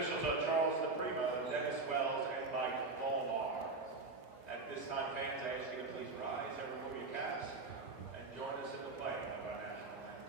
officials are Charles DePrima, Dennis Wells, and Mike Volmar. At this time, fans, I ask you to please rise and remove your caps and join us in the playing of our national anthem.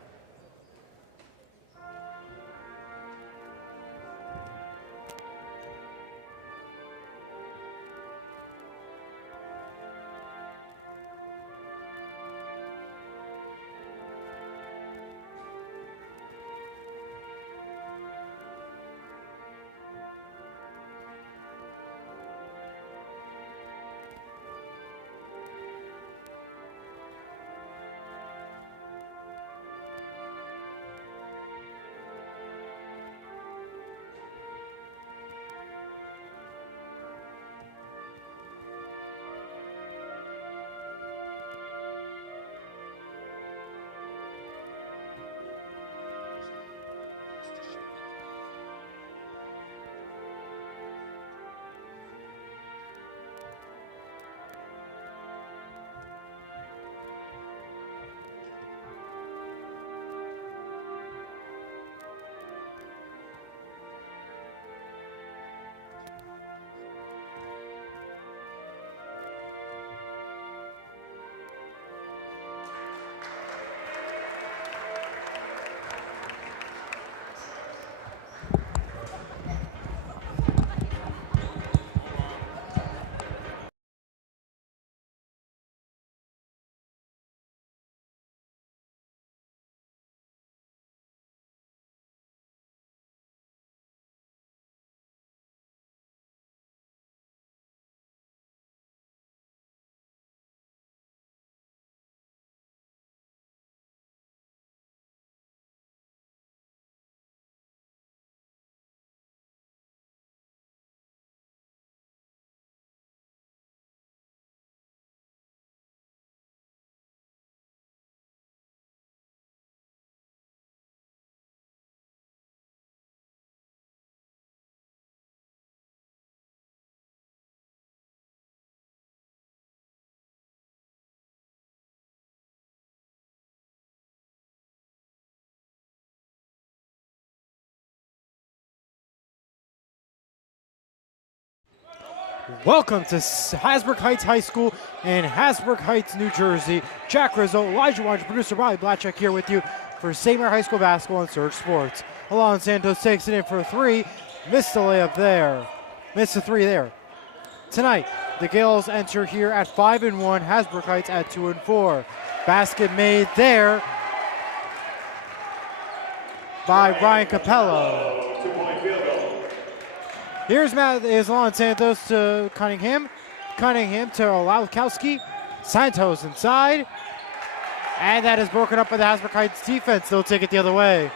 Welcome to Hasbrouck Heights High School in Hasbrouck Heights, New Jersey. Jack Rizzo, Elijah Wines, producer Riley Blatchek here with you for St. Mary High School basketball and Surge Sports. Alon Santos takes it in for a three. Missed the layup there. Missed the three there. Tonight, the Gales enter here at 5-1, Hasbrouck Heights at 2-4. Basket made there by Ryan Capello. Here's Alon Santos to Cunningham. Cunningham to Olałkowski. Santos inside. And that is broken up by the Hasbrouck Heights defense. They'll take it the other way.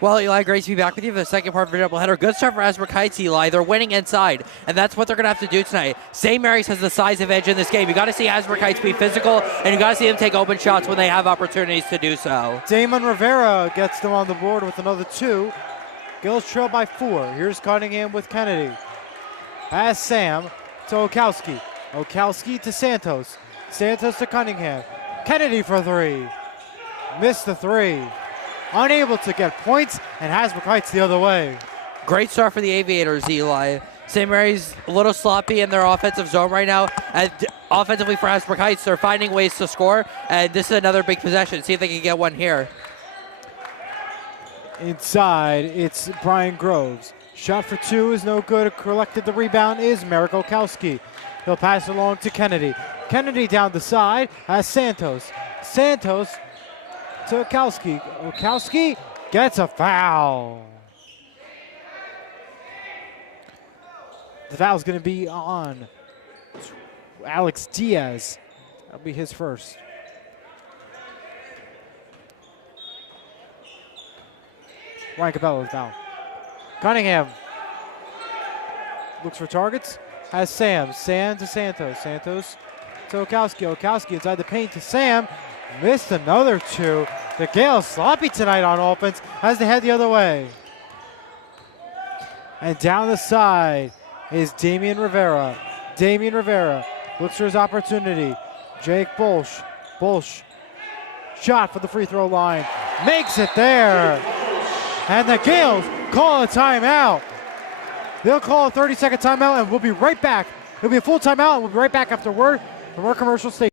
Well, Eli, great to be back with you for the second part of the doubleheader. Good start for Hasbrouck Heights, Eli. They're winning inside, and that's what they're going to have to do tonight. St. Mary's has the size advantage in this game. You got to see Hasbrouck Heights be physical, and you got to see them take open shots when they have opportunities to do so. Damon Rivera gets them on the board with another two. Gills trail by 4. Here's Cunningham with Kennedy. Pass Sam to Olałkowski. Olałkowski to Santos. Santos to Cunningham. Kennedy for 3. Missed the 3. Unable to get points, and Hasbrouck Heights the other way. Great start for the Aviators, Eli. St. Mary's a little sloppy in their offensive zone right now. And offensively for Hasbrouck Heights, they're finding ways to score, and this is another big possession. See if they can get one here. Inside, it's Brian Groves. Shot for 2 is no good. Collected the rebound is Merrick Olałkowski. He'll pass along to Kennedy. Kennedy down the side has Santos. Santos to Olałkowski. Olałkowski gets a foul. The foul's going to be on Alex Diaz. That'll be his first. Ryan Capello's foul. Cunningham looks for targets. Has Sam. Sam to Santos. Santos to Olałkowski. Olałkowski inside the paint to Sam. Missed another 2. The Gales sloppy tonight on offense as they head the other way. And down the side is Damian Rivera. Damian Rivera looks for his opportunity. Jake Bolsh. Bolsh. Shot for the free throw line. Makes it there. And the Gales call a timeout. They'll call a 30-second timeout, and we'll be right back. It'll be a full timeout, and we'll be right back after word from our commercial station.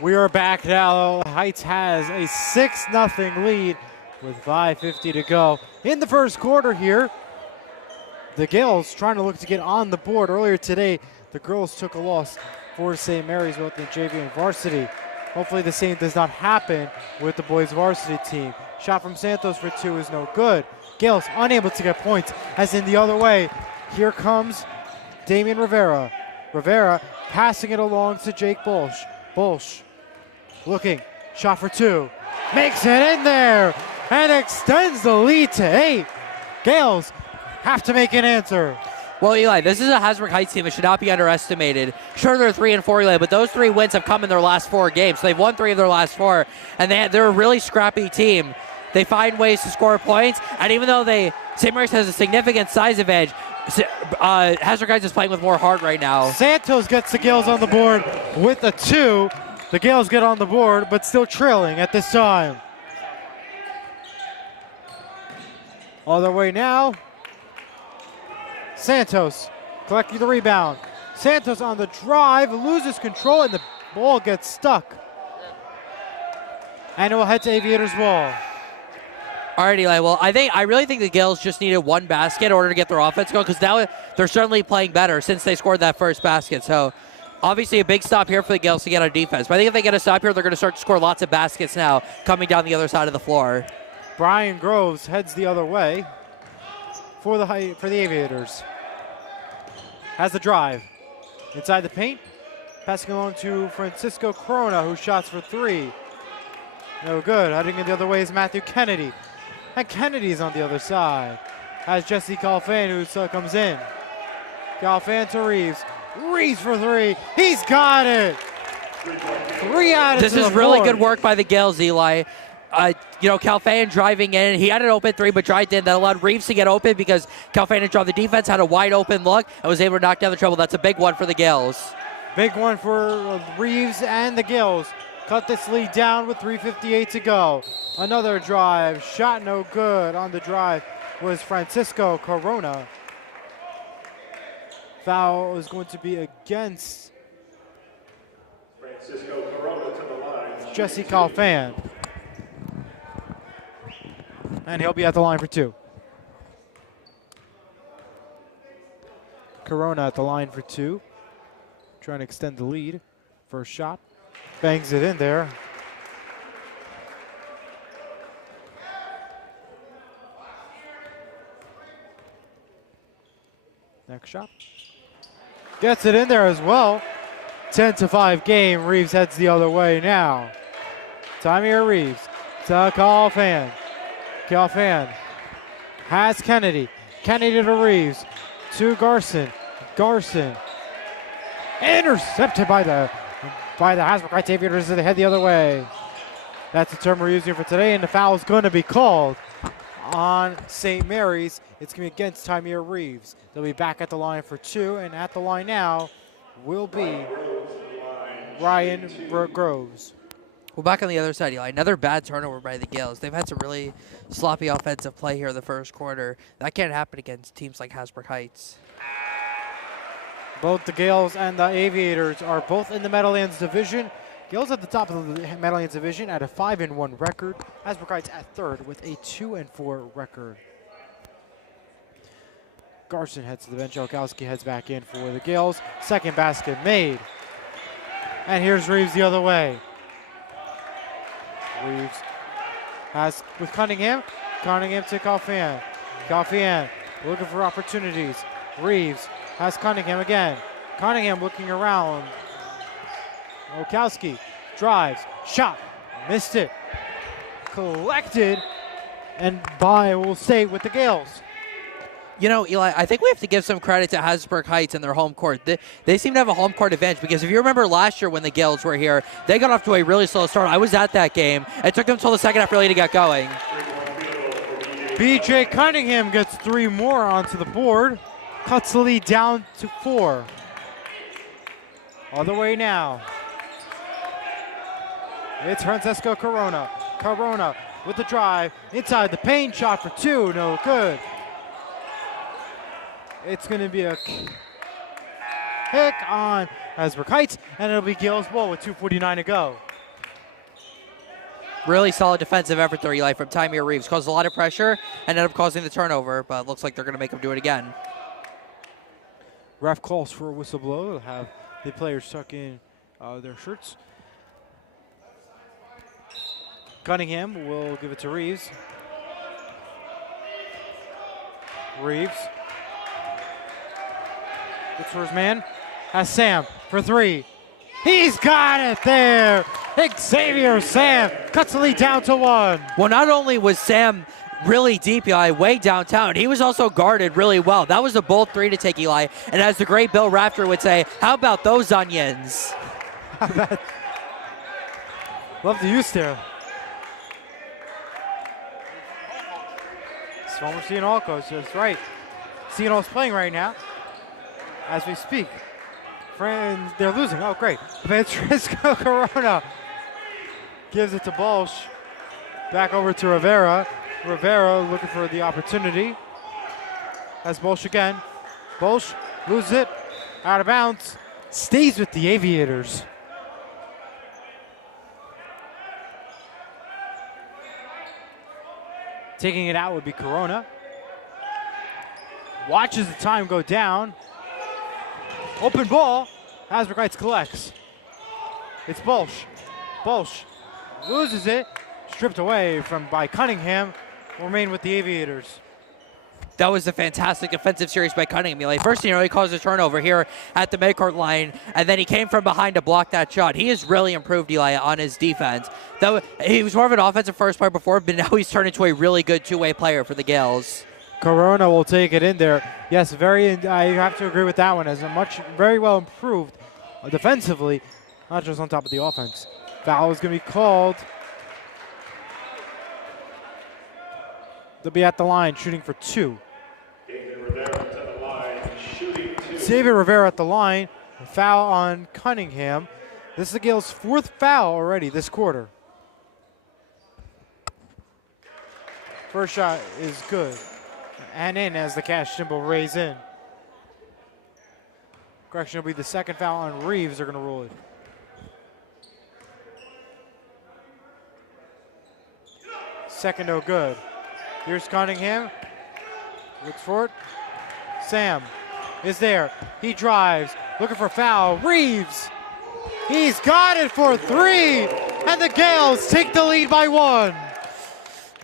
We are back now. Heights has a 6-0 lead with 5:50 to go in the first quarter here. The Gales trying to look to get on the board. Earlier today, the girls took a loss for St. Mary's, both in JV and varsity. Hopefully the same does not happen with the boys varsity team. Shot from Santos for 2 is no good. Gales unable to get points, as in the other way. Here comes Damian Rivera. Rivera passing it along to Jake Bolsch. Bolsch looking, shot for 2. Makes it in there and extends the lead to 8. Gales have to make an answer. Well, Eli, this is a Hasbrouck Heights team that should not be underestimated. Sure, they're 3-4, Eli, but those 3 wins have come in their last 4 games. So they've won 3 of their last 4, and they're a really scrappy team. They find ways to score points, and even though St. Mary's has a significant size advantage, Hasbrouck Heights is playing with more heart right now. Santos gets the Gales on the board with a 2. The Gales get on the board, but still trailing at this time. All the way now. Santos collecting the rebound. Santos on the drive, loses control, and the ball gets stuck. And it will head to Aviators' ball. All right, Eli. Well, I really think the Gales just needed 1 basket in order to get their offense going, because now they're certainly playing better since they scored that first basket. So obviously a big stop here for the Gales to get on defense. But I think if they get a stop here, they're going to start to score lots of baskets now coming down the other side of the floor. Brian Groves heads the other way for the Aviators. Has the drive inside the paint. Passing along to Francisco Corona, who shots for 3. No good. Heading in the other way is Matthew Kennedy. And Kennedy's on the other side. Has Jesse Calfan, who comes in. Calfan to Reeves. Reeves for 3. He's got it. 3 out of This is really good work by the Gales, Eli. Calfan driving in. He had an open 3, but tried in. That allowed Reeves to get open because Calfan had dropped the defense, had a wide open look, and was able to knock down the trouble. That's a big one for the Gales. Big one for Reeves and the Gales. Cut this lead down with 3:58 to go. Another drive. Shot no good on the drive was Francisco Corona. Foul is going to be against Francisco Corona to the line. Jesse Calfan. And he'll be at the line for 2. Corona at the line for 2. Trying to extend the lead. First shot. Bangs it in there. Next shot. Gets it in there as well. 10-5 game. Reeves heads the other way now. Tamir Reeves to Calfan. Calfan has Kennedy. Kennedy to Reeves. To Garson. Garson. Intercepted by the Hasbrouck Heights Aviators as they head the other way. That's the term we're using for today, and the foul is going to be called on St. Mary's. It's going to be against Tamir Reeves. They'll be back at the line for 2, and at the line now will be Ryan Groves. Well, back on the other side, Eli, another bad turnover by the Gales. They've had some really sloppy offensive play here in the first quarter. That can't happen against teams like Hasbrouck Heights. Both the Gales and the Aviators are both in the Meadowlands division. Gales at the top of the Meadowlands division at a 5-1 record. Hasbrouck Heights at 3rd with a 2-4 record. Garson heads to the bench. Olkowski heads back in for the Gales. Second basket made. And here's Reeves the other way. Reeves has with Cunningham. Cunningham to Calfan. Calfan looking for opportunities. Reeves has Cunningham again. Cunningham looking around. Olkowski drives. Shot. Missed it. Collected. And by will stay with the Gales. You know, Eli, I think we have to give some credit to Hasbrouck Heights and their home court. They seem to have a home court advantage because if you remember last year when the Gales were here, they got off to a really slow start. I was at that game. It took them until the second half really to get going. BJ Cunningham gets 3 more onto the board. Cuts the lead down to 4. Other way now. It's Francesco Corona. Corona with the drive. Inside the paint, shot for 2. No good. It's going to be a kick on Hasbrouck Heights, and it'll be Gales ball with 2:49 to go. Really solid defensive effort there, Eli, from Tymir Reeves. Caused a lot of pressure, ended up causing the turnover, but looks like they're going to make him do it again. Ref calls for a whistle blow. They'll have the players tuck in their shirts. Cunningham will give it to Reeves. Reeves looks for his man. Has Sam for 3. He's got it there. Xavier Sam cuts the lead down to 1. Well, not only was Sam really deep, Eli, way downtown, he was also guarded really well. That was a bold 3 to take, Eli. And as the great Bill Rafter would say, how about those onions? Love the use there. Former CNO coach, that's right. CNO's playing right now as we speak. Friends, they're losing. Oh, great. Francesco Corona gives it to Bolsh. Back over to Rivera. Rivera looking for the opportunity. Has Bolsh again. Bolsh loses it. Out of bounds. Stays with the Aviators. Taking it out would be Corona. Watches the time go down. Open ball. Hasbrouck Heights collects. It's Bolsh. Bolsh loses it. Stripped away by Cunningham. Will remain with the Aviators. That was a fantastic defensive series by Cunningham. Eli. First, he caused a turnover here at the midcourt line, and then he came from behind to block that shot. He has really improved, Eli, on his defense. He was more of an offensive first player before, but now he's turned into a really good two-way player for the Gales. Corona will take it in there. Yes, I have to agree with that one. As very well improved defensively, not just on top of the offense. Foul is going to be called. They'll be at the line shooting for 2. Xavier Rivera at the line. A foul on Cunningham. This is the Gales' 4th foul already this quarter. First shot is good. And in as the cash symbol rays in. Correction, will be the 2nd foul on Reeves. They're going to rule it. Second, no good. Here's Cunningham. Looks for it. Sam is there. He drives. Looking for foul. Reeves. He's got it for 3. And the Gales take the lead by 1.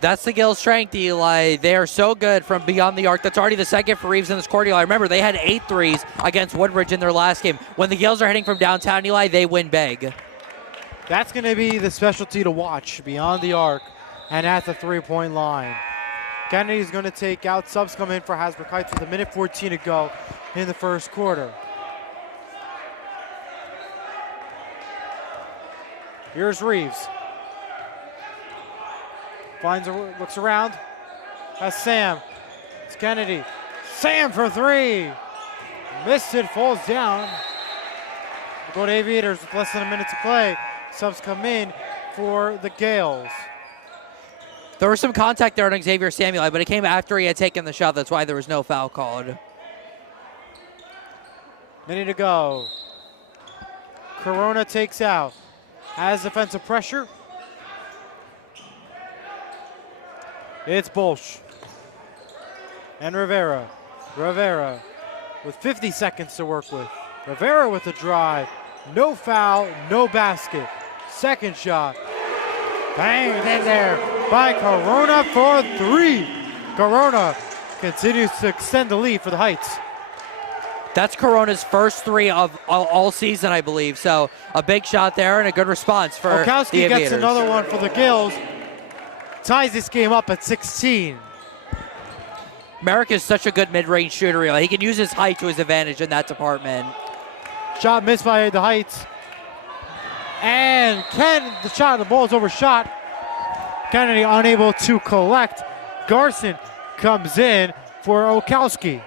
That's the Gales' strength, Eli. They are so good from beyond the arc. That's already the 2nd for Reeves in this quarter, Eli. Remember, they had 8 threes against Woodbridge in their last game. When the Gales are hitting from downtown, Eli, they win big. That's going to be the specialty to watch beyond the arc and at the 3-point line. Kennedy's going to take out. Subs come in for Hasbrouck Heights with 1:14 to go in the first quarter. Here's Reeves. Looks around. Has Sam. It's Kennedy. Sam for 3. Missed it, falls down. We'll go to Aviators with less than a minute to play. Subs come in for the Gales. There was some contact there on Xavier Samuel, but it came after he had taken the shot. That's why there was no foul called. Minute to go. Corona takes out. Has defensive pressure. It's Bolsh. And Rivera. Rivera with 50 seconds to work with. Rivera with a drive. No foul, no basket. Second shot. Banged in there by Corona for 3. Corona continues to extend the lead for the Heights. That's Corona's first 3 of all season, I believe. So a big shot there and a good response for Okowski the Aviators. gets another one for the Gills. Ties this game up at 16. Merrick is such a good mid-range shooter. He can use his height to his advantage in that department. Shot missed by the Heights. And the ball is overshot. Kennedy unable to collect. Garson comes in for Okowski.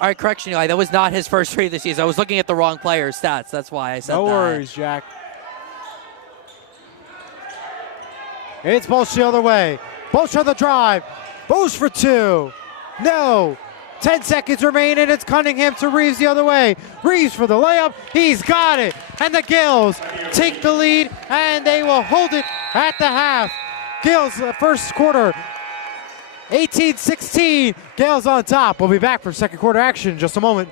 All right, correction, Eli. That was not his first 3 of the season. I was looking at the wrong player's stats. That's why I said that. No worries, Jack. It's Bolsh the other way. Bolsh on the drive. Bolsh for 2. No. 10 seconds remaining. It's Cunningham to Reeves the other way. Reeves for the layup. He's got it. And the Gills take the lead, and they will hold it at the half. Gills, first quarter, 18-16. Gales on top. We'll be back for second quarter action in just a moment.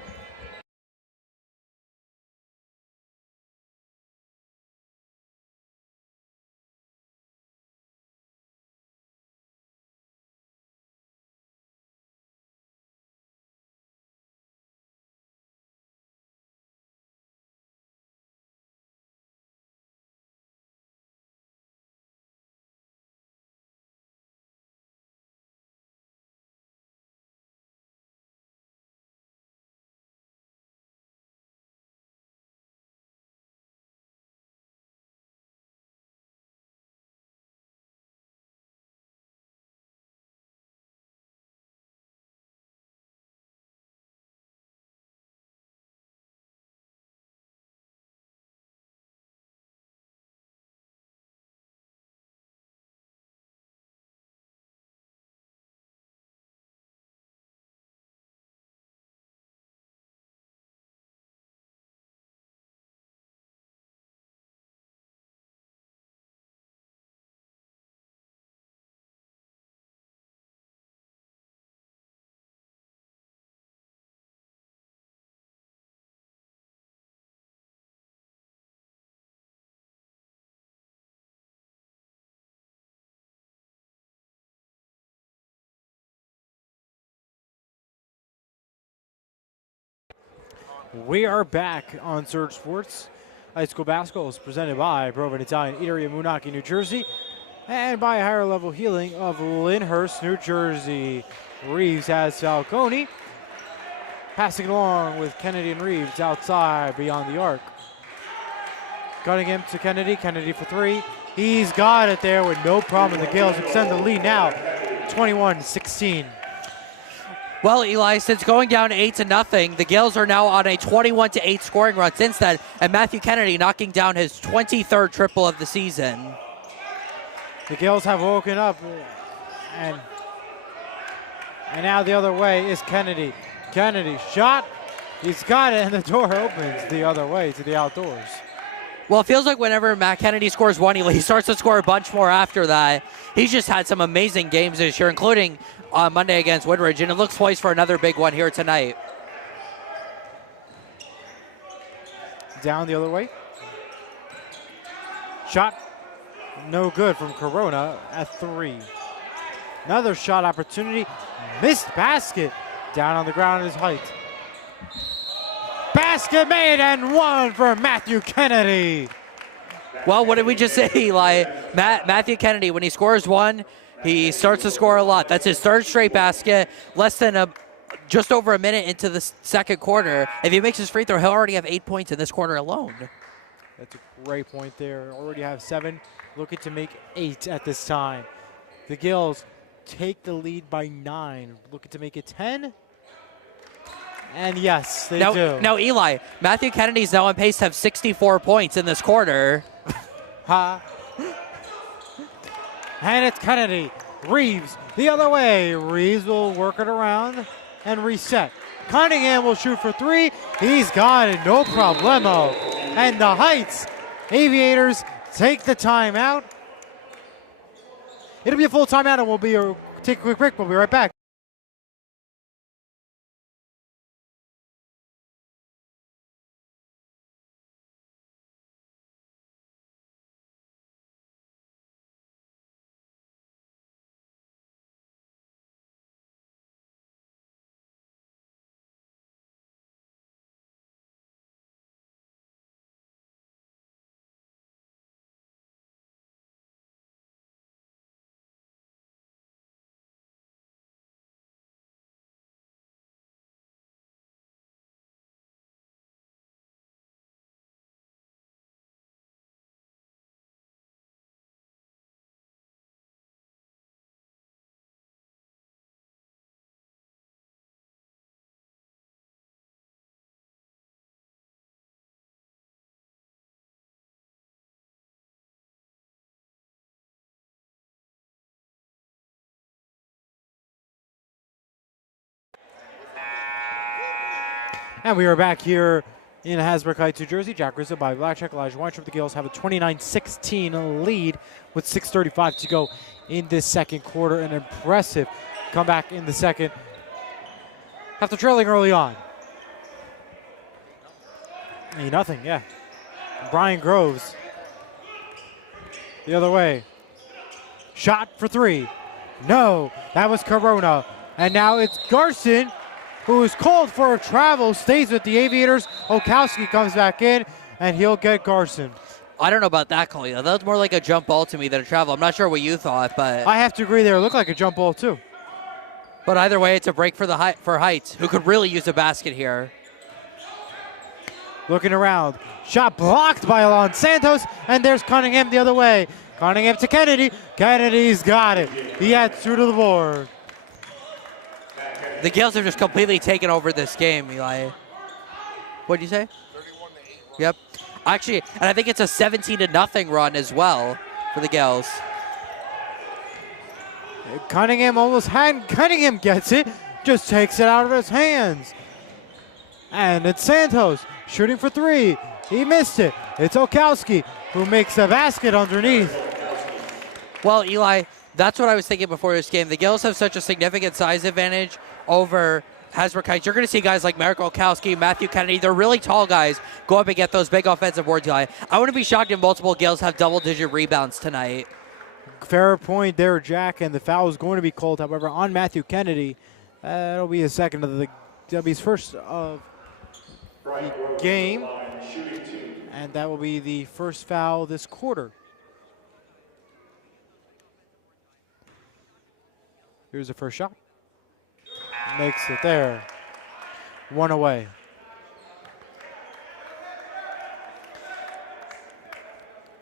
We are back on Surge Sports. High school basketball is presented by Proven Italian Eatery in Moonachie, New Jersey, and by Higher Level Healing of Lyndhurst, New Jersey. Reeves has Falcone. Passing it along with Kennedy and Reeves outside beyond the arc. Cutting to Kennedy. Kennedy for 3. He's got it there with no problem. The Gales extend the lead now, 21-16. Well, Eli, since going down 8-0, the Gales are now on a 21-8 scoring run since then, and Matthew Kennedy knocking down his 23rd triple of the season. The Gales have woken up, and now the other way is Kennedy. Kennedy shot, he's got it, and the door opens the other way to the outdoors. Well, it feels like whenever Matt Kennedy scores one, he starts to score a bunch more after that. He's just had some amazing games this year, including on Monday against Woodridge, and it looks poised for another big one here tonight. Down the other way. Shot, no good from Corona at 3. Another shot opportunity, missed basket. Down on the ground at his height. Basket made and 1 for Matthew Kennedy. Well, what did we just say, Eli? Matthew Kennedy, when he scores 1, he starts to score a lot. That's his 3rd straight basket. Less than just over a minute into the second quarter. If he makes his free throw, he'll already have 8 points in this quarter alone. That's a great point there. Already have 7. Looking to make 8 at this time. The Gills take the lead by 9. Looking to make it 10. And yes, they do. Now, Eli, Matthew Kennedy's now on pace to have 64 points in this quarter. Ha. And it's Kennedy. Reeves the other way. Reeves will work it around and reset. Cunningham will shoot for 3. He's got it, no problemo. And the Heights Aviators take the timeout. It'll be a full timeout, and take a quick break. We'll be right back. And we are back here in Hasbrouck Heights, New Jersey. Jack Rizzo by Blackcheck. Elijah Weintraub. The Gales have a 29-16 lead with 6:35 to go in this second quarter. An impressive comeback in the second after trailing early on. 8-0, yeah. Brian Groves the other way. Shot for three. No, that was Corona. And now it's Garson, who is called for a travel, stays with the Aviators. Okowski comes back in, and he'll get Garson. I don't know about that call. That was more like a jump ball to me than a travel. I'm not sure what you thought, but I have to agree there. It looked like a jump ball, too. But either way, it's a break for Heights, who could really use a basket here. Looking around. Shot blocked by Alon Santos, and there's Cunningham the other way. Cunningham to Kennedy. Kennedy's got it. He adds two to the board. The Gales have just completely taken over this game, Eli. What'd you say? 31-8. Yep. Actually, and I think it's a 17-0 run as well for the Gales. Cunningham almost had. Cunningham gets it, just takes it out of his hands. And it's Santos shooting for three. He missed it. It's Okowski who makes the basket underneath. Well, Eli, that's what I was thinking before this game. The Gales have such a significant size advantage over Hasbrouck Heights. You're going to see guys like Marek Okowski, Matthew Kennedy. They're really tall guys go up and get those big offensive boards, Eli. I wouldn't be shocked if multiple Gales have double-digit rebounds tonight. Fair point there, Jack, and the foul is going to be called, however, on Matthew Kennedy. That'll be his second of that'll be his first of the game, and that will be the first foul this quarter. Here's the first shot. Makes it there. One away.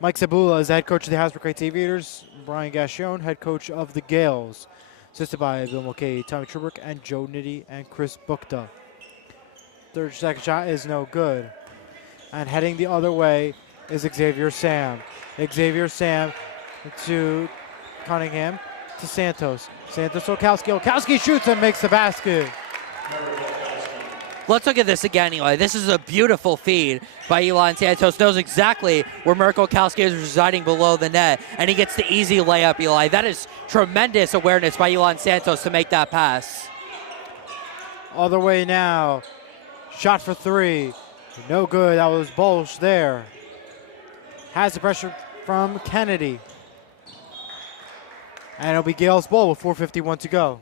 Mike Sabula is the head coach of the Hasbrouck Heights Aviators. Brian Gashon, head coach of the Gales. Assisted by Bill Mulcahy, Tommy Trubrick, and Joe Nitty, and Chris Bukta. Second shot is no good. And heading the other way is Xavier Sam. Xavier Sam to Cunningham to Santos. Santos Okowski. Okowski shoots and makes the basket. Let's look at this again, Eli. This is a beautiful feed by Elon Santos. Knows exactly where Marek Okowski is residing below the net, and he gets the easy layup, Eli. That is tremendous awareness by Elon Santos to make that pass. Other way now. Shot for three. No good. That was Bolsh there. Has the pressure from Kennedy. And it'll be Gales' ball with 4:51 to go.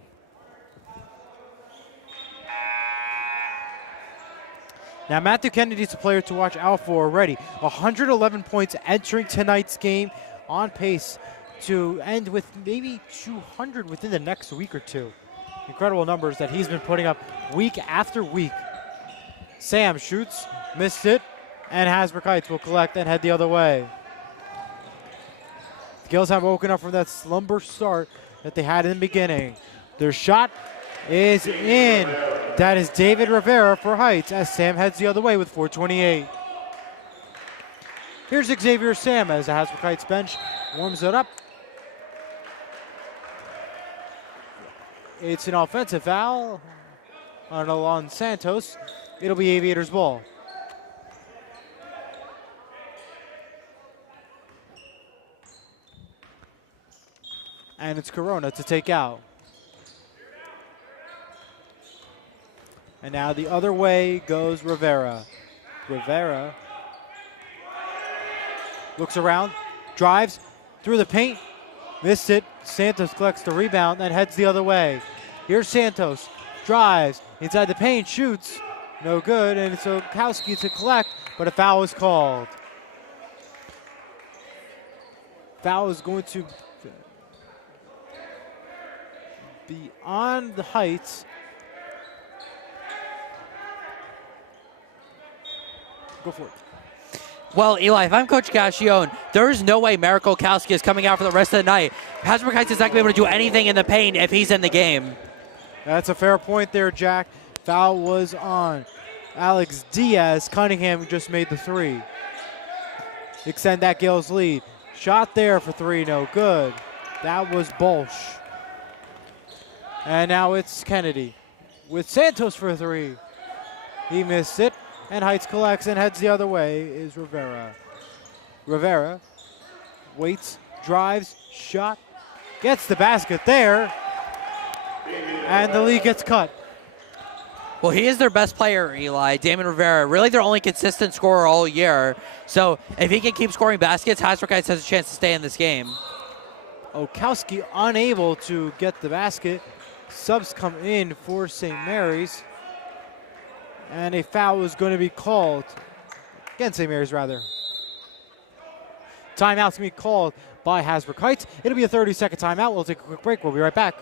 Now, Matthew Kennedy's a player to watch out for already. 111 points entering tonight's game, on pace to end with maybe 200 within the next week or two. Incredible numbers that he's been putting up week after week. Sam shoots, missed it, and Hasbrouck Heights will collect and head the other way. The Gales have woken up from that slumber start that they had in the beginning. Their shot is in. That is David Rivera for Heights as Sam heads the other way with 4:28. Here's Xavier Sam as the Hasbrouck Heights bench warms it up. It's an offensive foul on Alon Santos. It'll be Aviators' ball. And it's Corona to take out. And now the other way goes Rivera. Rivera looks around, drives through the paint, missed it. Santos collects the rebound and heads the other way. Here's Santos, drives inside the paint, shoots, no good, and it's Okowski to collect, but a foul is called. Foul is going to be on the Heights. Go for it. Well, Eli, if I'm Coach Cascione, there's no way Marek Olkowski is coming out for the rest of the night. Hasbrouck Heights is not going to be able to do anything in the paint if he's in the game. That's a fair point there, Jack. Foul was on Alex Diaz. Cunningham just made the three. Extend that Gales lead. Shot there for three, no good. That was Bolsh. And now it's Kennedy with Santos for three. He missed it. And Heights collects and heads the other way is Rivera. Rivera waits, drives, shot, gets the basket there, and the lead gets cut. Well, he is their best player, Eli, Damon Rivera. Really their only consistent scorer all year. So if he can keep scoring baskets, Hasbrouck Heights has a chance to stay in this game. Okowski unable to get the basket. Subs come in for St. Mary's. And a foul is going to be called against St. Mary's, rather. Timeout's going to be called by Hasbrouck Heights. It'll be a 30-second timeout. We'll take a quick break. We'll be right back.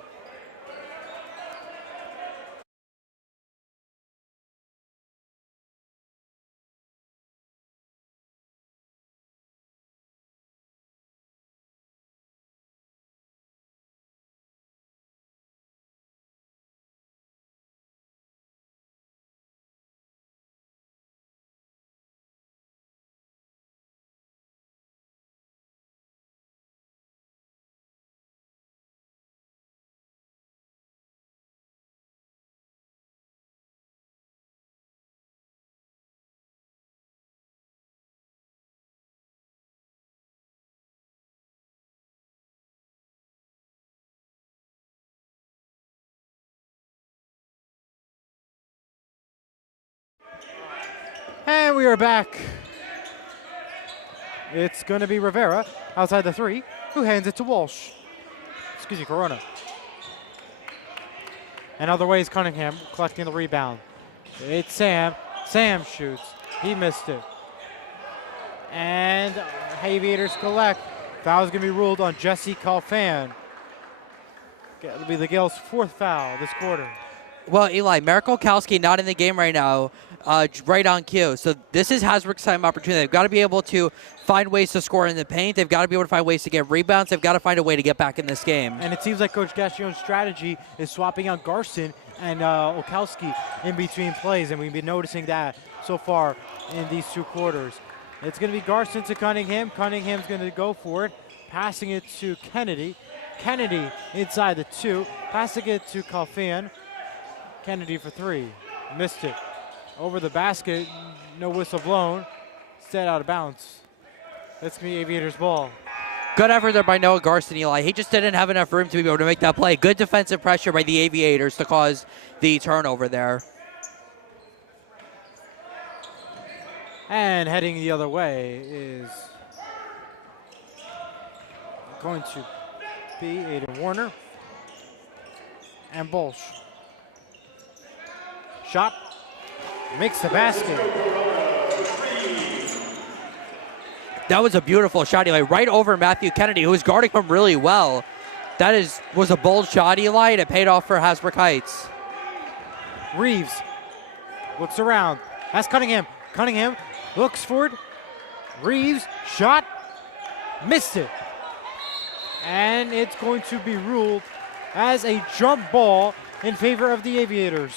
And we are back. It's going to be Rivera outside the three, who hands it to Walsh. Excuse me, Corona. And other way is Cunningham collecting the rebound. It's Sam. Sam shoots. He missed it. And Aviators collect. Foul's going to be ruled on Jesse Calfan. It'll be the Gales' fourth foul this quarter. Well, Eli, Marek Olkowski not in the game right now, right on cue. So this is Hasbrouck's time opportunity. They've got to be able to find ways to score in the paint. They've got to be able to find ways to get rebounds. They've got to find a way to get back in this game. And it seems like Coach Gastion's strategy is swapping out Garson and Olkowski in between plays, and we've been noticing that so far in these two quarters. It's going to be Garson to Cunningham. Cunningham's going to go for it, passing it to Kennedy. Kennedy inside the two, passing it to Calfan. Kennedy for three, missed it. Over the basket, no whistle blown. Set out of bounds. That's going to be Aviators' ball. Good effort there by Noah Garson, Eli. He just didn't have enough room to be able to make that play. Good defensive pressure by the Aviators to cause the turnover there. And heading the other way is going to be Aiden Warner and Bolsh. Shot, makes the basket. That was a beautiful shot, Eli, right over Matthew Kennedy, who was guarding him really well. That was a bold shot, Eli, and it paid off for Hasbrouck Heights. Reeves looks around. That's Cunningham. Cunningham looks for it. Reeves, shot, missed it. And it's going to be ruled as a jump ball in favor of the Aviators.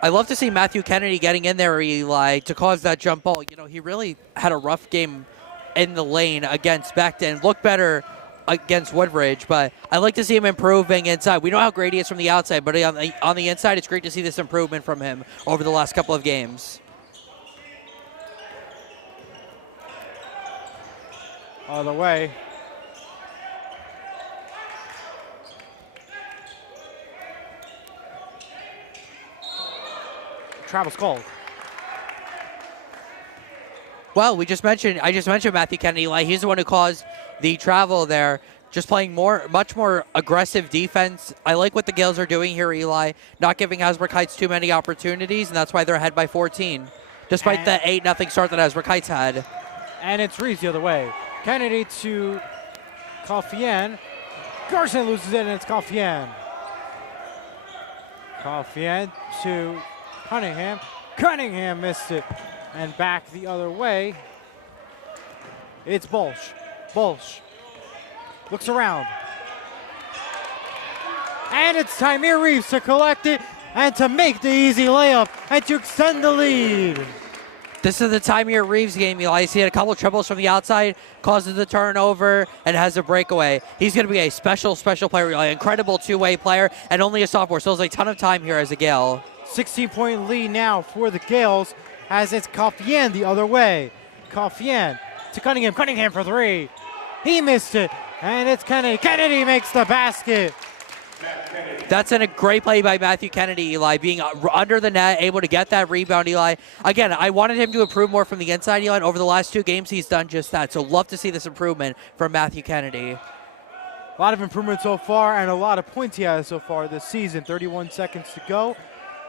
I love to see Matthew Kennedy getting in there, Eli, to cause that jump ball. You know, he really had a rough game in the lane against Beckton. Looked better against Woodbridge, but I like to see him improving inside. We know how great he is from the outside, but on the inside, it's great to see this improvement from him over the last couple of games. All the way travel's called. Well, I just mentioned Matthew Kennedy. Like, he's the one who caused the travel there. Just playing much more aggressive defense. I like what the Gales are doing here, Eli. Not giving Hasbrouck Heights too many opportunities, and that's why they're ahead by 14, despite the 8-0 start that Hasbrouck Heights had. And it's Reeves the other way. Kennedy to Coffien. Garson loses it, and it's Coffien. Coffien to Cunningham. Cunningham missed it. And back the other way, it's Bolsh. Bolsh looks around. And it's Tymir Reeves to collect it and to make the easy layup and to extend the lead. This is the Tymir Reeves game, Eli. He had a couple of triples from the outside, causes the turnover, and has a breakaway. He's going to be a special player, Eli. Incredible two-way player, and only a sophomore, so there's a ton of time here as a Gale. 16-point lead now for the Gales as it's Coffien the other way. Coffien to Cunningham. Cunningham for three. He missed it, and it's Kennedy. Kennedy makes the basket. That's a great play by Matthew Kennedy, Eli, being under the net, able to get that rebound, Eli. Again, I wanted him to improve more from the inside, Eli, and over the last 2 games, he's done just that. So love to see this improvement from Matthew Kennedy. A lot of improvement so far and a lot of points he has so far this season. 31 seconds to go.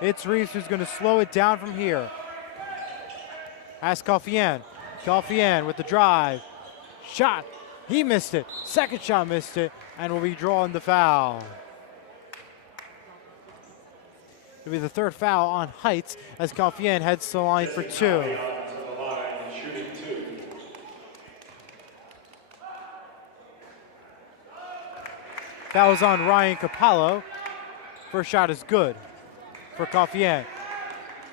It's Reeves who's going to slow it down from here. As Coffien. Coffien with the drive. Shot. He missed it. Second shot missed it and will be drawing the foul. It'll be the third foul on Heights as Coffien heads to the line for 2. That was on Ryan Capallo. First shot is good for Coffien.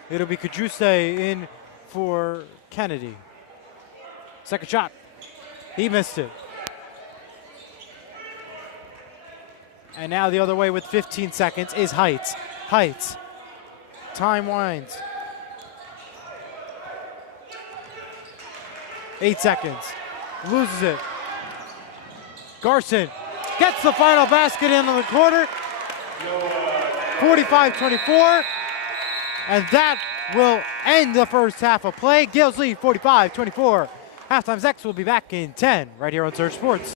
It'll be Kajuse in for Kennedy. Second shot. He missed it. And now the other way with 15 seconds is Heights. Heights. Time winds. 8 seconds. Loses it. Garson gets the final basket in the quarter. 45-24. And that will end the first half of play. Gales lead 45-24. Halftime's X will be back in 10 right here on Surge Sports.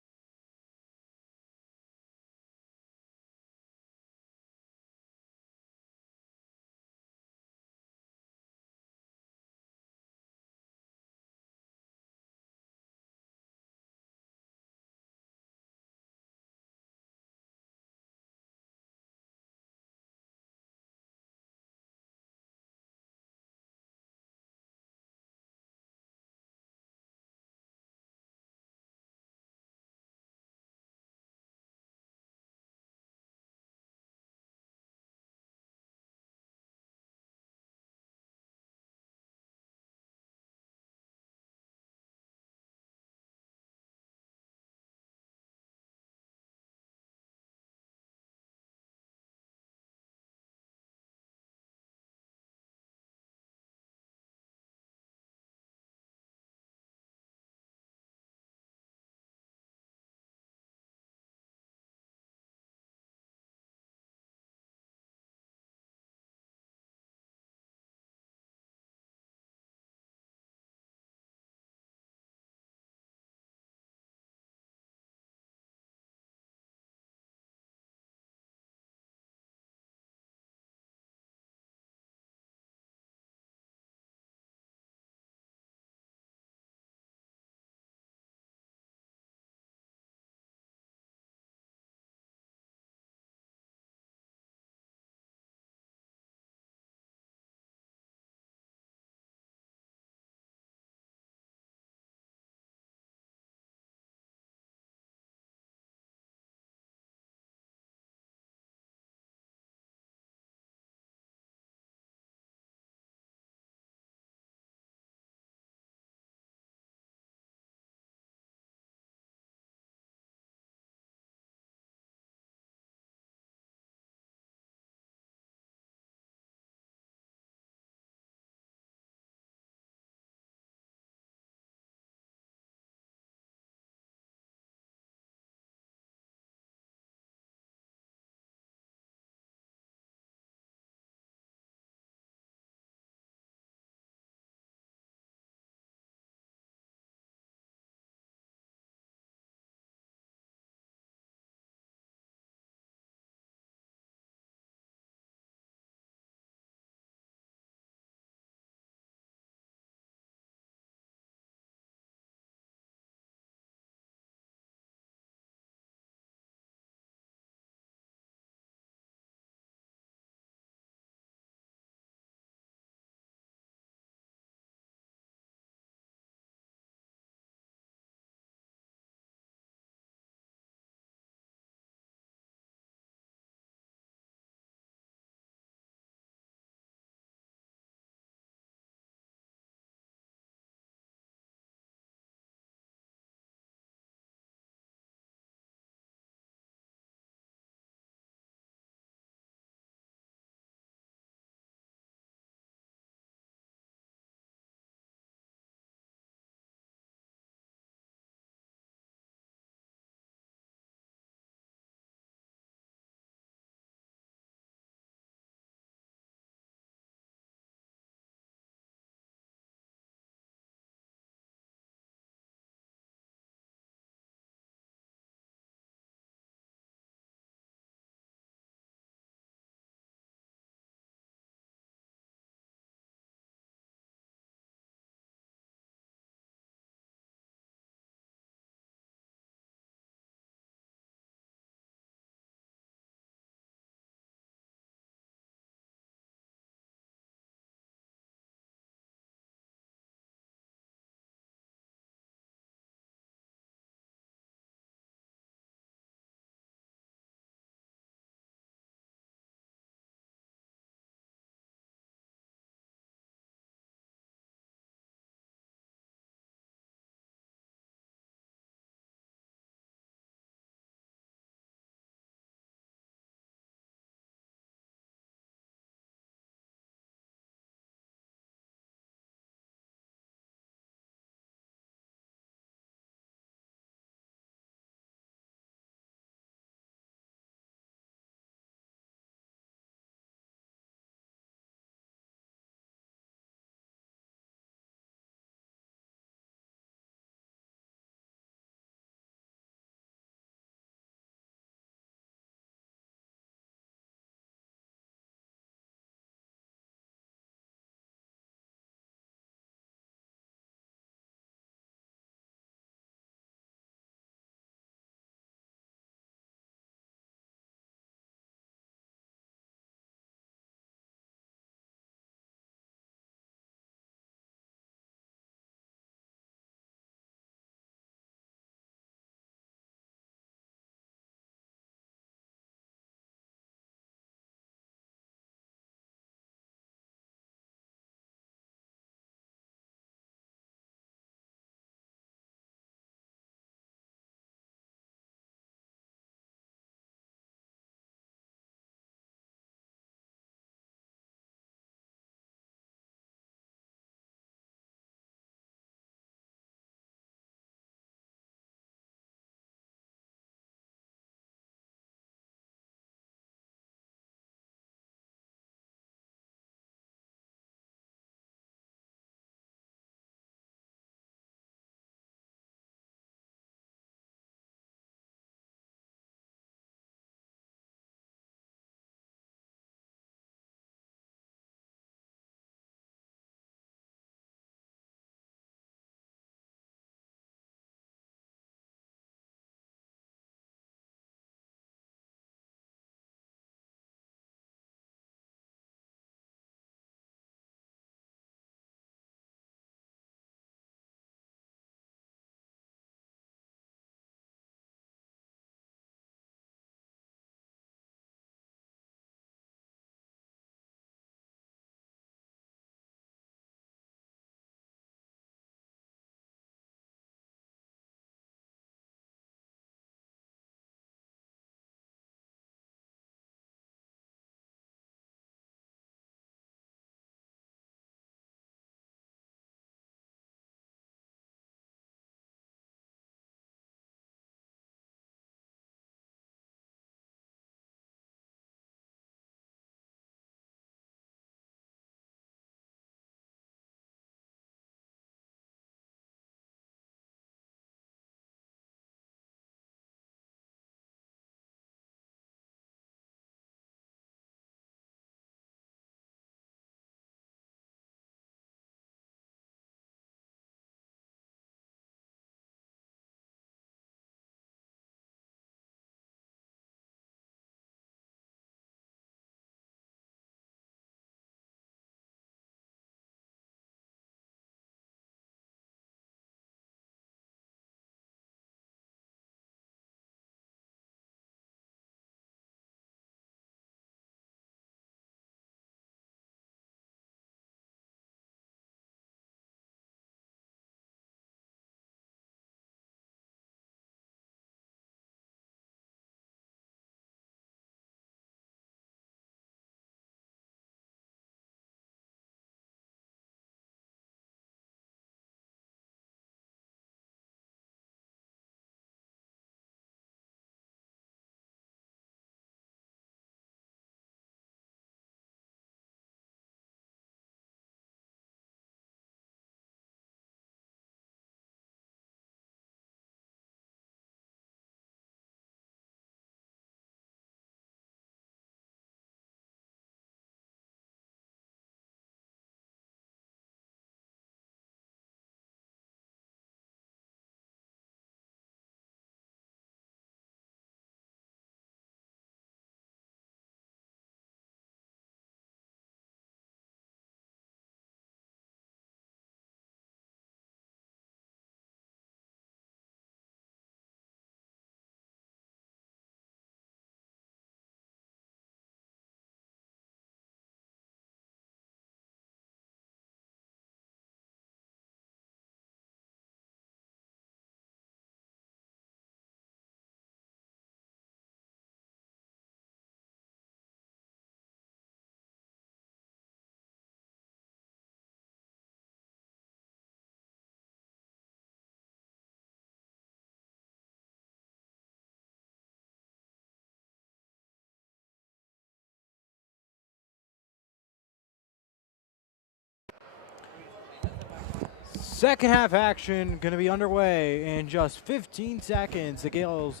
Second half action going to be underway in just 15 seconds. The Gales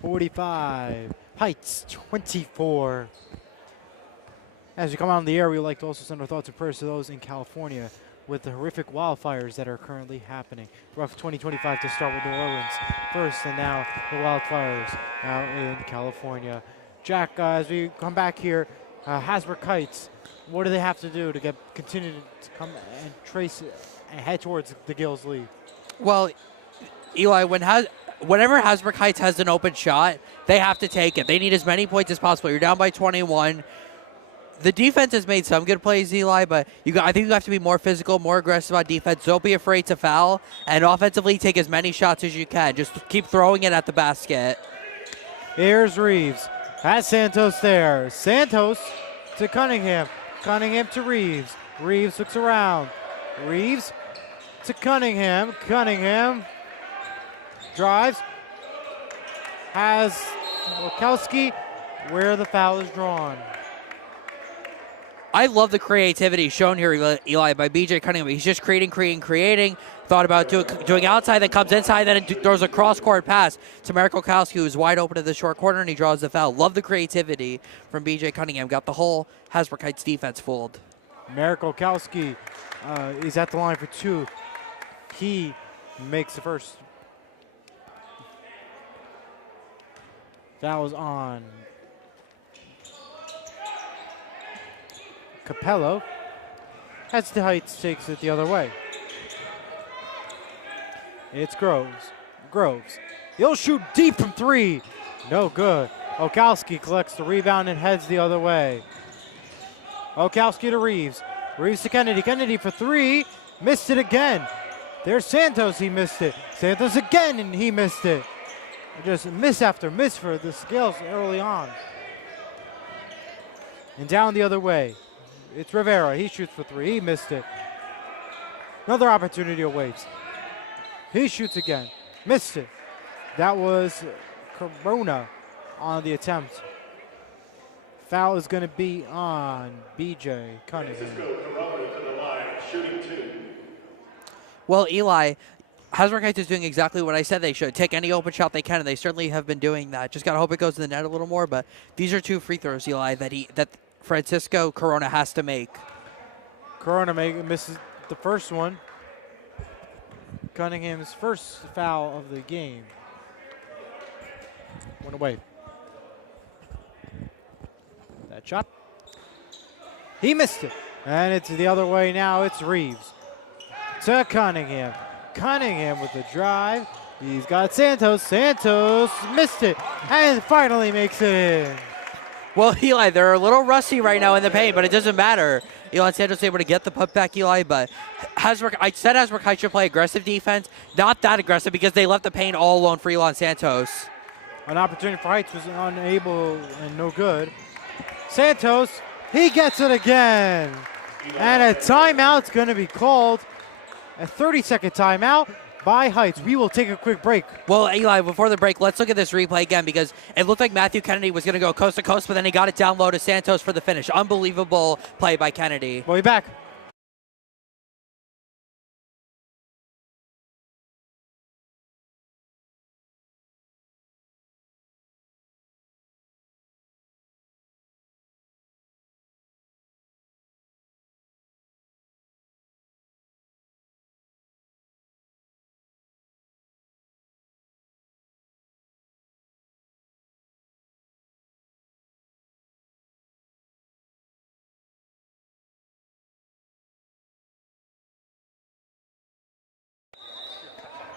45, Heights 24. As we come out in the air, we would like to also send our thoughts and prayers to those in California with the horrific wildfires that are currently happening. Rough 2025 to start with New Orleans first, and now the wildfires out in California. Jack, as we come back here, Hasbrouck Heights, what do they have to do to continue to come and trace and head towards the Gales lead? Well, Eli, whenever Hasbrouck Heights has an open shot, they have to take it. They need as many points as possible. You're down by 21. The defense has made some good plays, Eli, but I think you have to be more physical, more aggressive on defense. Don't be afraid to foul, and offensively take as many shots as you can. Just keep throwing it at the basket. Here's Reeves. Has Santos there. Santos to Cunningham. Cunningham to Reeves. Reeves looks around. Reeves to Cunningham. Cunningham drives. Has Wachowski where the foul is drawn. I love the creativity shown here, Eli, by B.J. Cunningham. He's just creating. Thought about doing outside, then comes inside, then throws a cross-court pass to Marek Olkowski, who's wide open in the short corner, and he draws the foul. Love the creativity from B.J. Cunningham. Got the whole Hasbrouck Heights defense fooled. Marek Olkowski is at the line for two. He makes the first. Foul is on Capello, as the Heights takes it the other way. It's Groves. He'll shoot deep from three. No good. Olkowski collects the rebound and heads the other way. Olkowski to Reeves. Reeves to Kennedy. Kennedy for three. Missed it again. There's Santos. He missed it. Santos again, and he missed it. Just miss after miss for the Gales early on. And down the other way. It's Rivera. He shoots for three. He missed it. Another opportunity awaits. He shoots again. Missed it. That was Corona on the attempt. Foul is going to be on B.J. Cunningham. Well, Eli, Hasbrouck Heights is doing exactly what I said they should. Take any open shot they can, and they certainly have been doing that. Just got to hope it goes to the net a little more, but these are two free throws, Eli, that Francisco Corona has to make. Corona misses the first one. Cunningham's first foul of the game. One away. That shot. He missed it. And it's the other way now. It's Reeves to Cunningham. Cunningham with the drive. He's got Santos. Santos missed it and finally makes it in. Well, Eli, they're a little rusty right now in the paint, but it doesn't matter. Elon Santos able to get the putback, Eli, but I said Hasbrouck Heights should play aggressive defense. Not that aggressive because they left the paint all alone for Elon Santos. An opportunity for Heights was unable and no good. Santos, he gets it again. And a timeout's going to be called. A 30-second timeout by Heights. We will take a quick break. Well, Eli, before the break, let's look at this replay again because it looked like Matthew Kennedy was going to go coast to coast, but then he got it down low to Santos for the finish. Unbelievable play by Kennedy. We'll be back.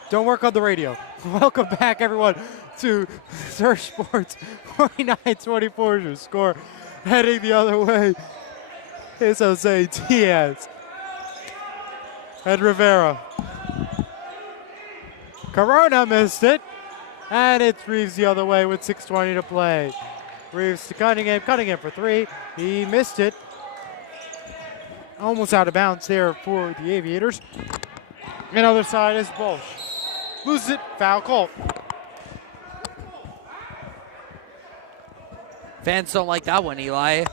Don't work on the radio. Welcome back, everyone, to Surge Sports 49-24 your score. Heading the other way is Jose Diaz and Rivera. Corona missed it, and it's Reeves the other way with 6:20 to play. Reeves to Cunningham. Cunningham for three. He missed it. Almost out of bounds there for the Aviators. And other side is Bolsh. Loses it, foul call. Fans don't like that one, Eli.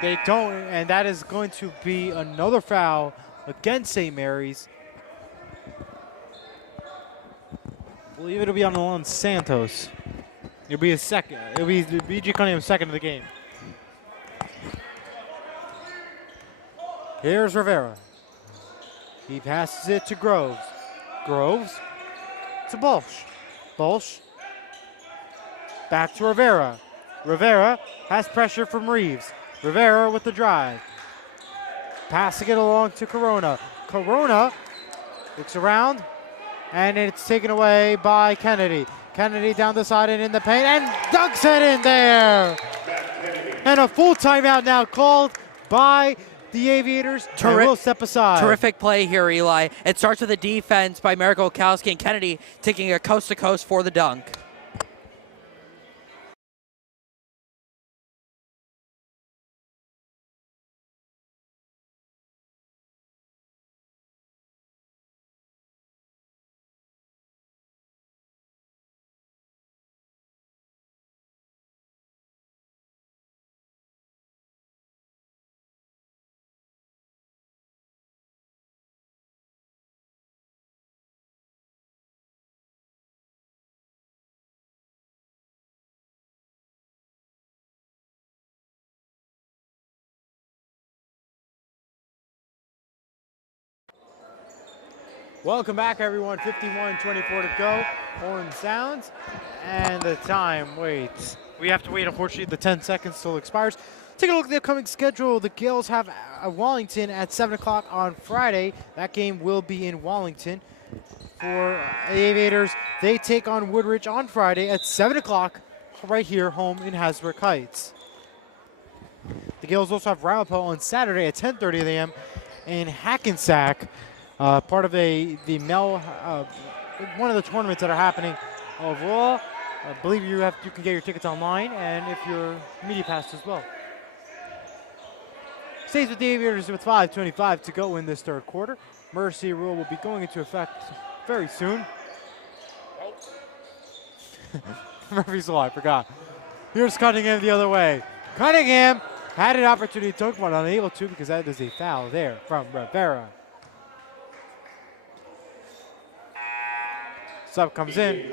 They don't, and that is going to be another foul against St. Mary's. believe it'll be on Alon Santos. It'll be his second. It'll be B.G. Cunningham's second of the game. Here's Rivera. He passes it to Groves. Groves to Bolsh. Bolsh back to Rivera. Rivera has pressure from Reeves. Rivera with the drive. Passing it along to Corona. Corona looks around, and it's taken away by Kennedy. Kennedy down the side and in the paint, and dunks it in there. And a full timeout now called by the Aviators. Will step aside. Terrific play here, Eli. It starts with a defense by Merrick Olkowski, and Kennedy taking a coast-to-coast for the dunk. Welcome back, everyone. 51-24 to go. Horn sounds, and the time waits. We have to wait, unfortunately, the 10 seconds till it expires. Take a look at the upcoming schedule. The Gales have Wallington at 7 o'clock on Friday. That game will be in Wallington. For the Aviators, they take on Woodridge on Friday at 7 o'clock right here, home in Hasbrouck Heights. The Gales also have Ramapo on Saturday at 10:30 a.m. in Hackensack. Part of one of the tournaments that are happening overall. I believe you can get your tickets online, and if you're media pass as well. Stays with the Aviators with 5:25 to go in this third quarter. Mercy rule will be going into effect very soon. Murphy's Law, I forgot. Here's Cunningham the other way. Cunningham had an opportunity, took one, unable to because that is a foul there from Rivera. Sub comes in.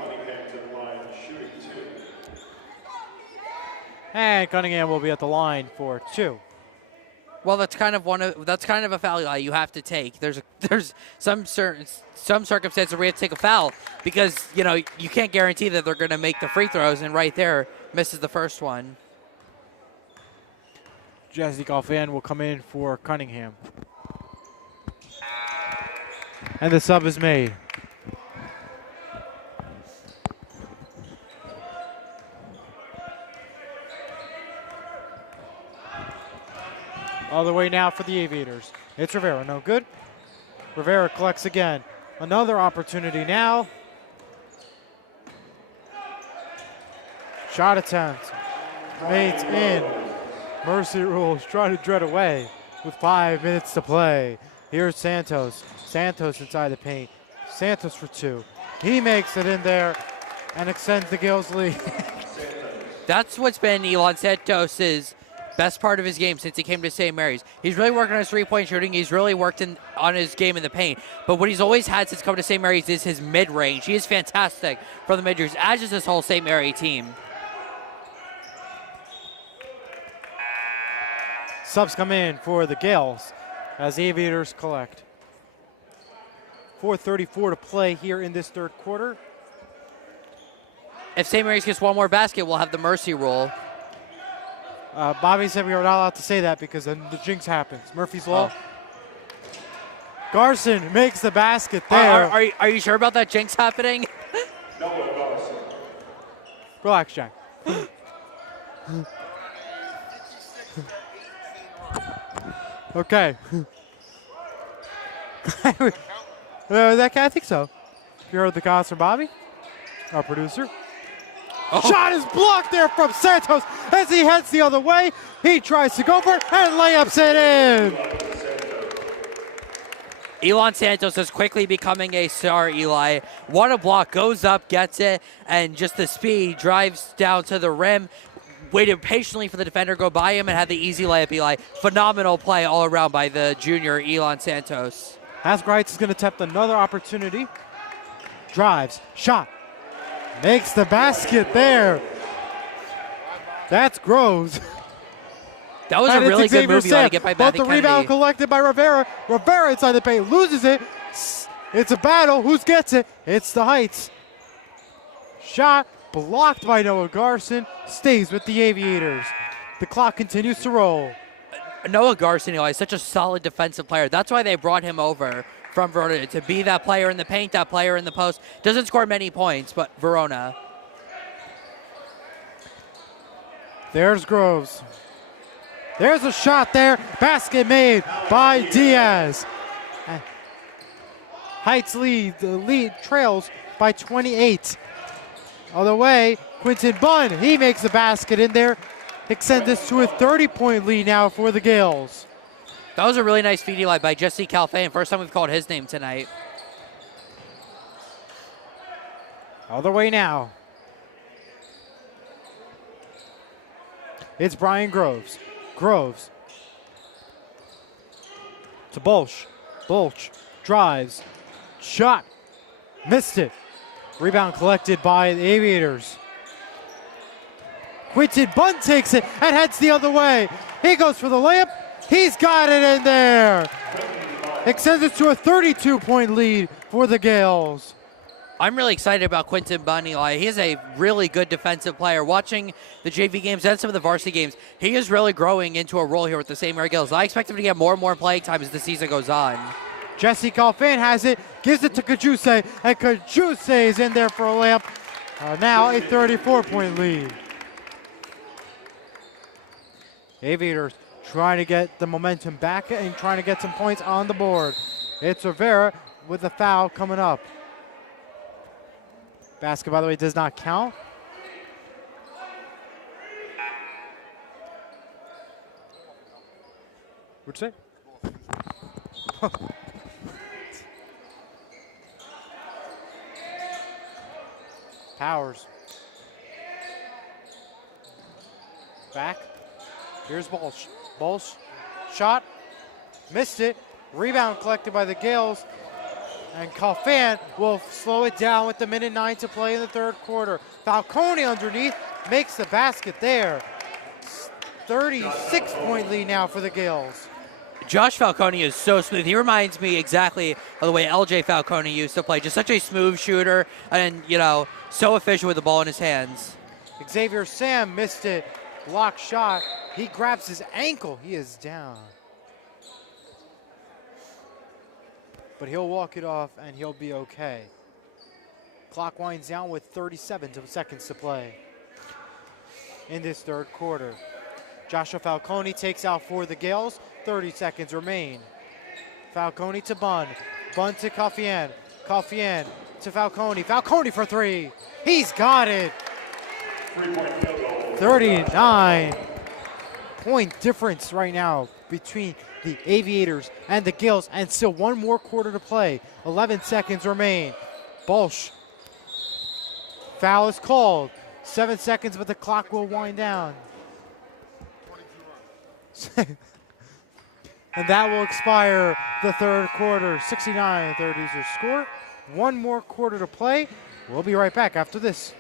And Cunningham will be at the line for 2. Well, that's kind of a foul you have to take. There's some circumstances where you have to take a foul because you can't guarantee that they're going to make the free throws, and right there misses the first one. Jesse Goffin will come in for Cunningham. And the sub is made. All the way now for the Aviators. It's Rivera, no good. Rivera collects again. Another opportunity now. Shot attempt. Made in. Mercy rules trying to dread away with 5 minutes to play. Here's Santos. Santos inside the paint. Santos for 2. He makes it in there and extends the Gales lead. That's what's been Elon Santos's best part of his game since he came to St. Mary's. He's really working on his three-point shooting. He's really worked on his game in the paint. But what he's always had since coming to St. Mary's is his mid-range. He is fantastic for the mid-range, as is this whole St. Mary team. Subs come in for the Gales as the Aviators collect. 4:34 to play here in this third quarter. If St. Mary's gets one more basket, we'll have the mercy rule. Bobby said we were not allowed to say that because then the jinx happens. Murphy's Law. Garson makes the basket there. Are you sure about that jinx happening? Relax, Jack. Okay. I think so. You heard the calls from Bobby, our producer. Shot is blocked there from Santos as he heads the other way. He tries to go for it and layups it in. Elon Santos is quickly becoming a star, Eli. What a block. Goes up, gets it, and just the speed drives down to the rim. Waited patiently for the defender to go by him and had the easy layup, Eli. Phenomenal play all around by the junior, Elon Santos. Hasbrouck is going to attempt another opportunity. Drives, shot, Makes the basket there. That's Groves. That was a really good move to get by But Matthew the rebound Kennedy. collected by Rivera. Rivera inside the paint, loses it. It's a battle. Who gets it? It's the Heights. Shot blocked by Noah Garson. Stays with the Aviators. The clock continues to roll. Noah Garson, is such a solid defensive player. That's why they brought him over from Verona, to be that player in the paint, that player in the post. Doesn't score many points, but Verona. There's Groves. There's a shot there. Basket made by Diaz. Heights lead trails by 28. Other way, Quinton Bunn, he makes the basket in there. Extends this to a 30-point lead now for the Gales. That was a really nice feed Eli by Jesse Calfan. First time we've called his name tonight. Other way now. It's Brian Groves. Groves to Bolsch. Bolsch drives. Shot. Missed it. Rebound collected by the Aviators. Quinton Bunn takes it and heads the other way. He goes for the layup. He's got it in there. Extends it to a 32-point lead for the Gales. I'm really excited about Quinton Bunn, Eli. He is a really good defensive player. Watching the JV games and some of the varsity games, he is really growing into a role here with the St. Mary Gales. I expect him to get more and more playing time as the season goes on. Jesse Calfan has it, gives it to Kajuse, and Kajuse is in there for a layup. Now a 34-point lead. Aviators trying to get the momentum back and trying to get some points on the board. It's Rivera with a foul coming up. Basket, by the way, does not count. What'd you say? Powers. Back. Here's Bolsch. Bolsch. Shot. Missed it. Rebound collected by the Gales. And Calfan will slow it down with the minute 9 to play in the third quarter. Falcone underneath makes the basket there. 36-point lead now for the Gales. Josh Falcone is so smooth. He reminds me exactly of the way LJ Falcone used to play. Just such a smooth shooter and, so efficient with the ball in his hands. Xavier Sam missed it. Block shot. He grabs his ankle. He is down. But he'll walk it off and he'll be okay. Clock winds down with 37 seconds to play in this third quarter. Joshua Falcone takes out for the Gales. 30 seconds remain. Falcone to Bunn. Bunn to Calfan. Calfan to Falcone. Falcone for three. He's got it. 39-point difference right now between the Aviators and the Gales, and still one more quarter to play. 11 seconds remain. Bolsch. Foul is called. 7 seconds, but the clock will wind down. And that will expire the third quarter. 69-30 is your score. One more quarter to play. We'll be right back after this.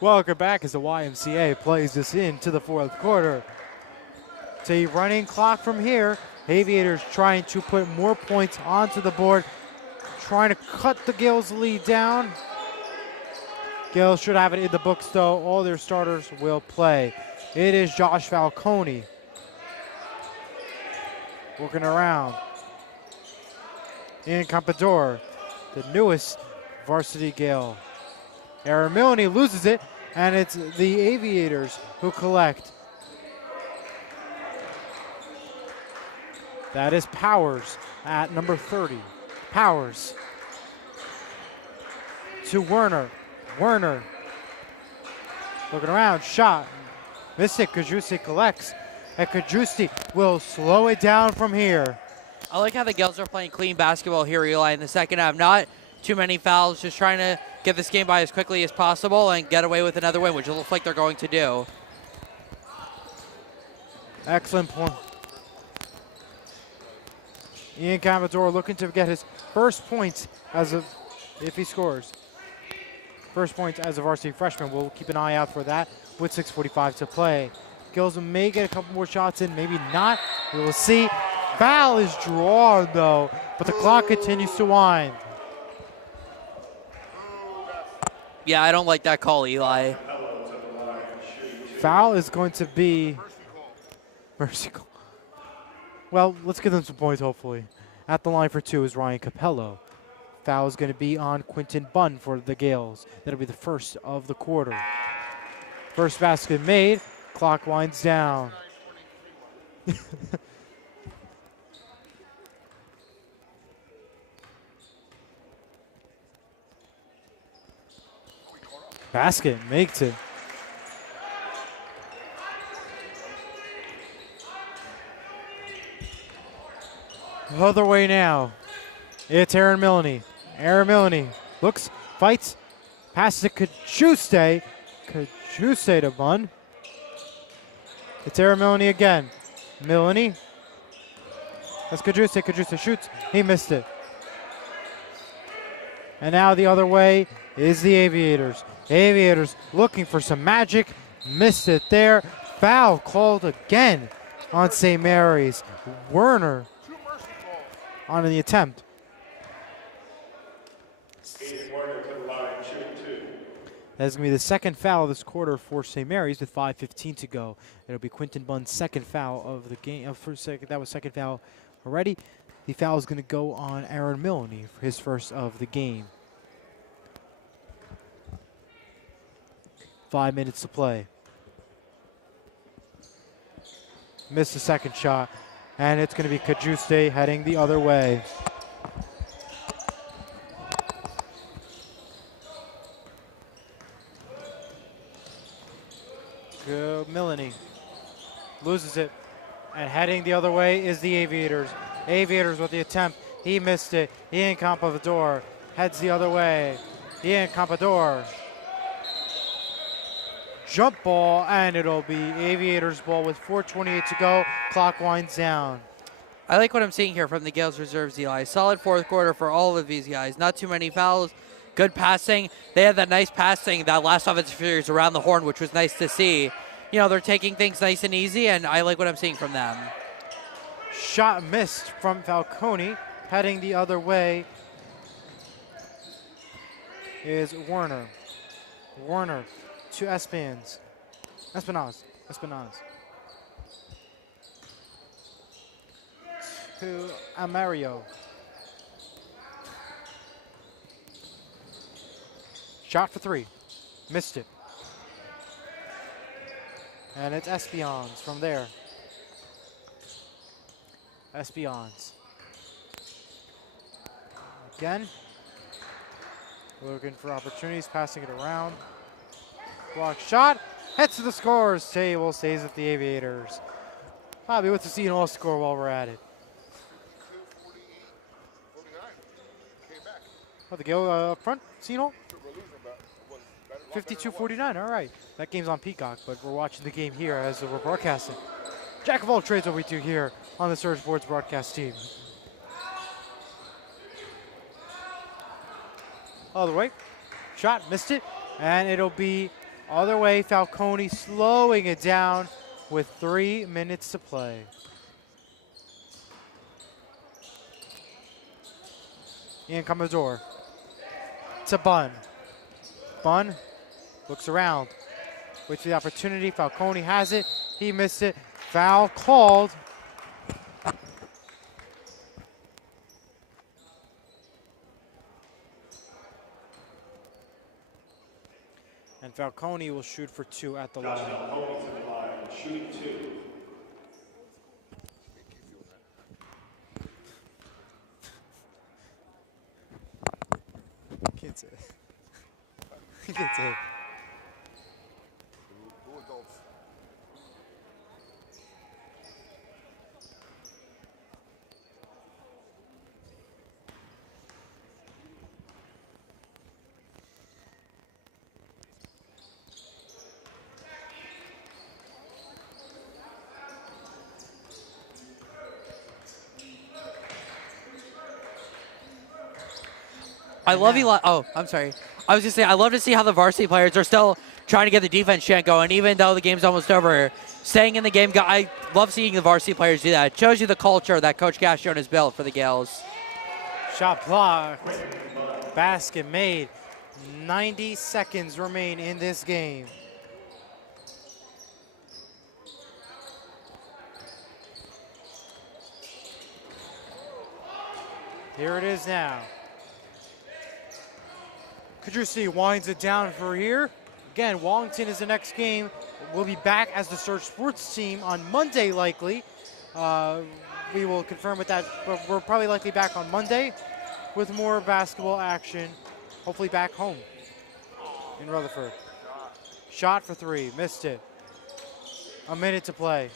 Welcome back as the YMCA plays this into the fourth quarter. It's a running clock from here. Aviators trying to put more points onto the board, trying to cut the Gales lead down. Gales should have it in the books though. All their starters will play. It is Josh Falcone working around. Ian Campador, the newest varsity Gale. Aaron Milne loses it, and it's the Aviators who collect. That is Powers at number 30. Powers to Werner. Werner looking around, shot. Missed it, Kajussi collects. And Kajussi will slow it down from here. I like how the Gales are playing clean basketball here, Eli, in the second half. Not too many fouls, just trying to get this game by as quickly as possible and get away with another win, which it looks like they're going to do. Excellent point. Ian Cavador looking to get his first points as of, if he scores. First points as a varsity freshman. We'll keep an eye out for that with 6:45 to play. Gills may get a couple more shots in, maybe not. We will see. Foul is drawn though, but the clock continues to wind. Yeah, I don't like that call, Eli. Foul is going to be mercy call. Well, let's give them some points, hopefully. At the line for 2 is Ryan Capello. Foul is going to be on Quinton Bunn for the Gales. That'll be the first of the quarter. First basket made. Clock winds down. Basket makes it. Other way now. It's Aaron Milne. Aaron Milne looks, fights, passes to Kajuste. Kajuste to Bunn. It's Aaron Milne again. Milne. That's Kajuste. Kajuste shoots. He missed it. And now the other way is the Aviators. Aviators looking for some magic. Missed it there. Foul called again on St. Mary's. Werner on the attempt. That's going to be the second foul of this quarter for St. Mary's with 5:15 to go. It'll be Quinton Bunn's second foul of the game. That was second foul already. The foul is going to go on Aaron Milne for his first of the game. 5 minutes to play. Missed the second shot, and it's going to be Kajuste heading the other way. Milne loses it, and heading the other way is the Aviators. Aviators with the attempt. He missed it. Ian Campador heads the other way. Ian Campador. Jump ball, and it'll be Aviators ball with 4:28 to go. Clock winds down. I like what I'm seeing here from the Gales reserves, Eli. Solid fourth quarter for all of these guys. Not too many fouls. Good passing. They had that nice passing that last offensive series around the horn, which was nice to see. You know, they're taking things nice and easy, and I like what I'm seeing from them. Shot missed from Falcone. Heading the other way is Werner. Werner to Espinaz. To Amario. Shot for 3. Missed it. And it's Espinaz from there. Espinaz. Again. Looking for opportunities, passing it around. Block shot. Heads to the scores table, stays with the Aviators. Bobby, what's the Seton Hall score while we're at it? Oh, the go up front, Seton Hall? 52-49, all right. That game's on Peacock, but we're watching the game here as we're broadcasting. Jack of all trades over to here on the Surge Sports broadcast team. Other way, shot, missed it, and it'll be other way, Falcone slowing it down with 3 minutes to play. Ian Commodore to Bunn. Bunn looks around. Waits for the opportunity. Falcone has it. He missed it. Foul called. And Falcone will shoot for 2 at the line. Falcone to the line, shooting 2. Gets it. Gets it. I love Eli. Oh, I'm sorry. I was just saying, I love to see how the varsity players are still trying to get the defense chant going, even though the game's almost over. Staying in the game, I love seeing the varsity players do that. It shows you the culture that Coach Gaston has built for the Gales. Shot blocked. Basket made. 90 seconds remain in this game. Here it is now. Kadrusi winds it down for here. Again, Wallington is the next game. We'll be back as the Surge Sports team on Monday, likely. We will confirm with that, but we're probably likely back on Monday with more basketball action. Hopefully back home in Rutherford. Shot for 3, missed it. A minute to play.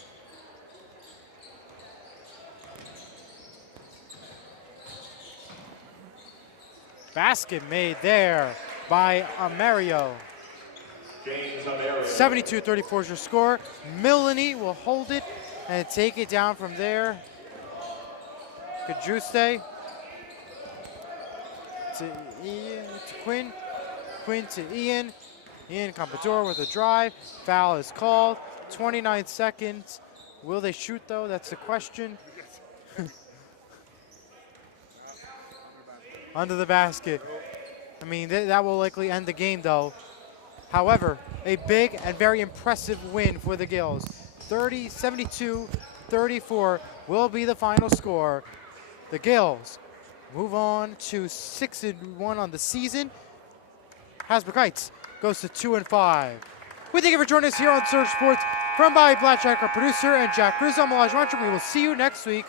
Basket made there by Amario. 72-34 is your score. Milani will hold it and take it down from there. Kajuste to Ian, to Quinn. Quinn to Ian. Ian Campador with a drive. Foul is called. 29 seconds. Will they shoot though? That's the question. Under the basket. I mean, that will likely end the game though. However, a big and very impressive win for the Gills. 72-34 will be the final score. The Gills move on to 6-1 on the season. Hasbrouck Heights goes to 2-5. We thank you for joining us here on Surge Sports. From Bobby Blackjack, our producer, and Jack Rizzo, I'm Elijah Wancher. We will see you next week.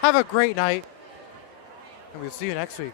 Have a great night, and we'll see you next week.